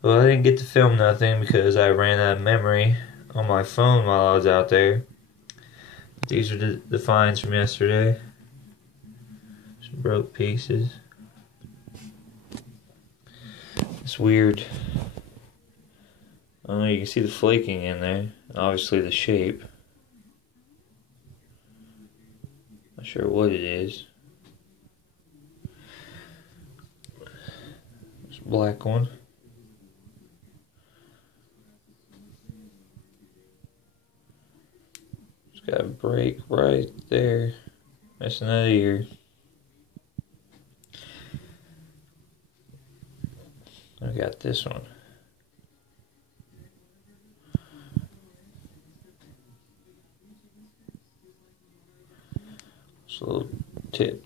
Well, I didn't get to film nothing because I ran out of memory on my phone while I was out there. But these are the finds from yesterday. Some broke pieces. It's weird. I don't know, you can see the flaking in there. Obviously the shape. Not sure what it is. It's a black one. It's got a break right there. That's another ear. I got this one. It's a little tip